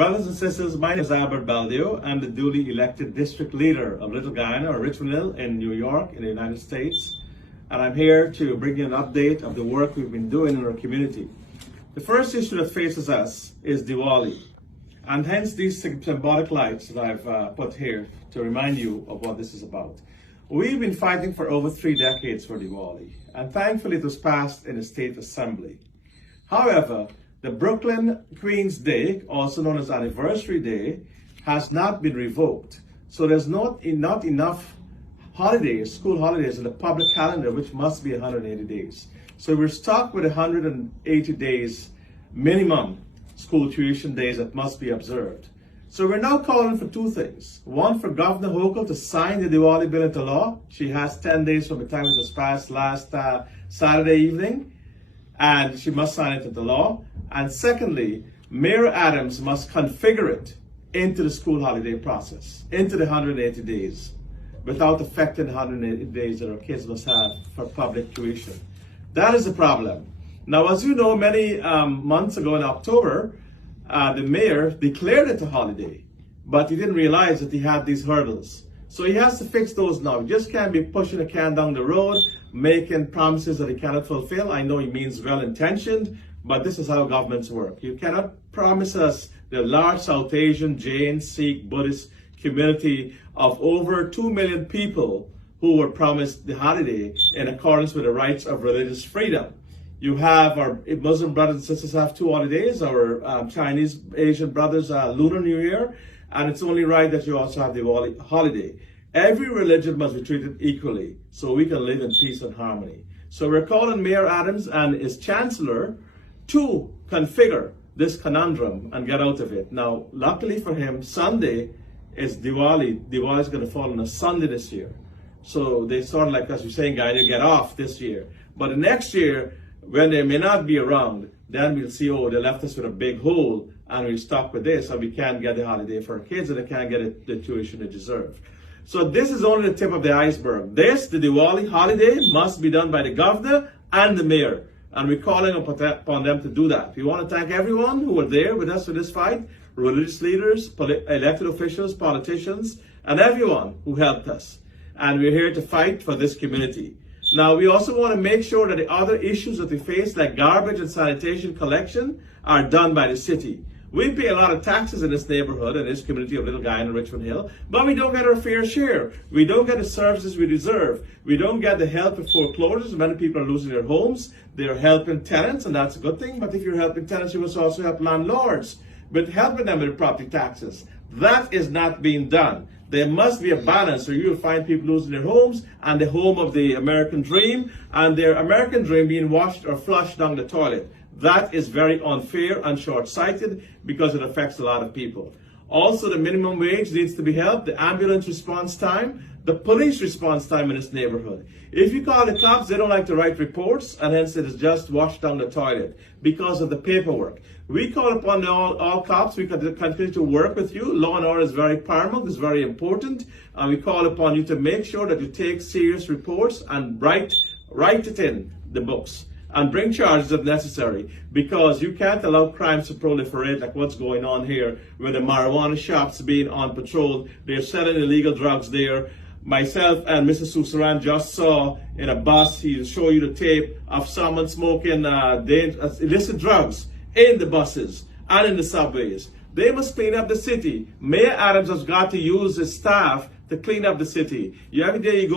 Brothers and sisters, my name is Baldeo. I'm the duly elected district leader of Little Guyana or Richmond in New York in the United States. And I'm here to bring you an update of the work we've been doing in our community. The first issue that faces us is Diwali. And hence these symbolic lights that I've put here to remind you of what this is about. We've been fighting for over 3 decades for Diwali. And thankfully it was passed in the State Assembly. However, the Brooklyn Queens Day, also known as Anniversary Day, has not been revoked. So there's not enough holidays, school holidays in the public calendar, which must be 180 days. So we're stuck with 180 days minimum school tuition days that must be observed. So we're now calling for 2 things. One, for Governor Hochul to sign the Diwali bill into law. She has 10 days from the time it was passed last Saturday evening, and she must sign it into law. And secondly, Mayor Adams must configure it into the school holiday process, into the 180 days, without affecting the 180 days that our kids must have for public tuition. That is the problem. Now, as you know, many months ago in October, the mayor declared it a holiday, but he didn't realize that he had these hurdles. So he has to fix those now. He just can't be pushing a can down the road, making promises that he cannot fulfill. I know he means well-intentioned, but this is how governments work. You cannot promise us the large South Asian, Jain, Sikh, Buddhist community of over 2 million people who were promised the holiday in accordance with the rights of religious freedom. You have our Muslim brothers and sisters have 2 holidays, our Chinese Asian brothers Lunar New Year, and it's only right that you also have the Diwali holiday. Every religion must be treated equally so we can live in peace and harmony. So we're calling Mayor Adams and his chancellor to configure this conundrum and get out of it. Now, luckily for him, Sunday is Diwali. Diwali is going to fall on a Sunday this year. So they sort of like, as we're saying, guys, you get off this year. But the next year, when they may not be around, then we'll see, oh, they left us with a big hole and we're stuck with this and we can't get the holiday for our kids and they can't get the tuition they deserve. So this is only the tip of the iceberg. This, the Diwali holiday, must be done by the governor and the mayor. And we're calling upon them to do that. We want to thank everyone who were there with us for this fight, religious leaders, elected officials, politicians, and everyone who helped us. And we're here to fight for this community. Now, we also want to make sure that the other issues that we face, like garbage and sanitation collection, are done by the city. We pay a lot of taxes in this neighborhood, in this community of Little Guyana and Richmond Hill, but we don't get our fair share. We don't get the services we deserve. We don't get the help with foreclosures. Many people are losing their homes. They're helping tenants, and that's a good thing. But if you're helping tenants, you must also help landlords with helping them with property taxes. That is not being done. There must be a balance, or you'll find people losing their homes and the home of the American dream, and their American dream being washed or flushed down the toilet. That is very unfair and short-sighted because it affects a lot of people. Also, the minimum wage needs to be helped, the ambulance response time, the police response time in this neighborhood. If you call the cops, they don't like to write reports, and hence it is just washed down the toilet because of the paperwork. We call upon all cops. We continue to work with you. Law and order is very paramount, it's very important, and we call upon you to make sure that you take serious reports and write it in the books and bring charges if necessary, because you can't allow crimes to proliferate like what's going on here with the marijuana shops being on patrol. They're selling illegal drugs there. Myself and Mr. Susaran just saw in a bus, he'll show you the tape of someone smoking illicit drugs in the buses and in the subways. They must clean up the city. Mayor Adams has got to use his staff to clean up the city. Every day you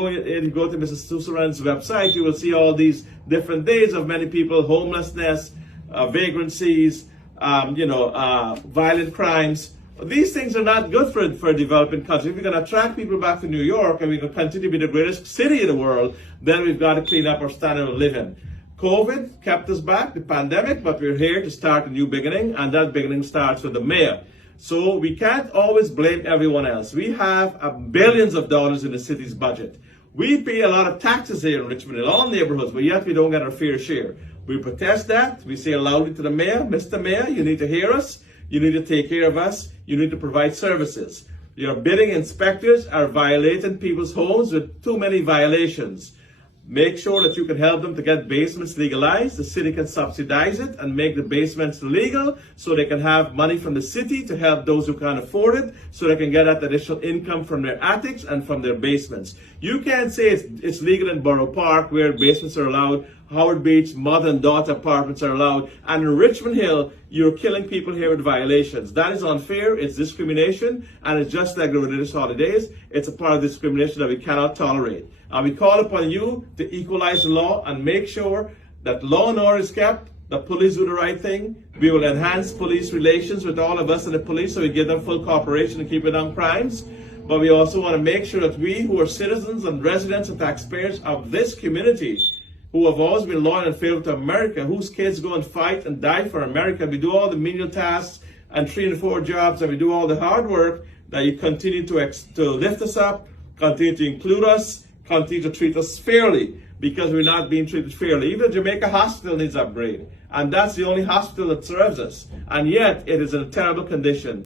go to Mr. Susaran's website, you will see all these different days of many people, homelessness, vagrancies, violent crimes. These things are not good for a developing country. If we're going to attract people back to New York and we're going to continue to be the greatest city in the world, then we've got to clean up our standard of living. COVID kept us back, the pandemic, but we're here to start a new beginning, and that beginning starts with the mayor. So we can't always blame everyone else. We have billions of dollars in the city's budget. We pay a lot of taxes here in Richmond, in all neighborhoods, but yet we don't get our fair share. We protest that. We say loudly to the mayor, Mr. Mayor, you need to hear us. You need to take care of us. You need to provide services. Your bidding inspectors are violating people's homes with too many violations. Make sure that you can help them to get basements legalized. The city can subsidize it and make the basements legal so they can have money from the city to help those who can't afford it, so they can get that additional income from their attics and from their basements. You can't say it's legal in Borough Park where basements are allowed, Howard Beach, mother and daughter apartments are allowed, and in Richmond Hill, you're killing people here with violations. That is unfair, it's discrimination, and it's just like the religious holidays. It's a part of discrimination that we cannot tolerate. And we call upon you to equalize the law and make sure that law and order is kept, the police do the right thing. We will enhance police relations with all of us and the police so we give them full cooperation to keep down crimes. But we also want to make sure that we who are citizens and residents and taxpayers of this community, who have always been loyal and faithful to America, whose kids go and fight and die for America, we do all the menial tasks and 3 and 4 jobs, and we do all the hard work, that you continue to lift us up, continue to include us, continue to treat us fairly, because we're not being treated fairly. Even the Jamaica Hospital needs upgrade, and that's the only hospital that serves us, and yet it is in a terrible condition.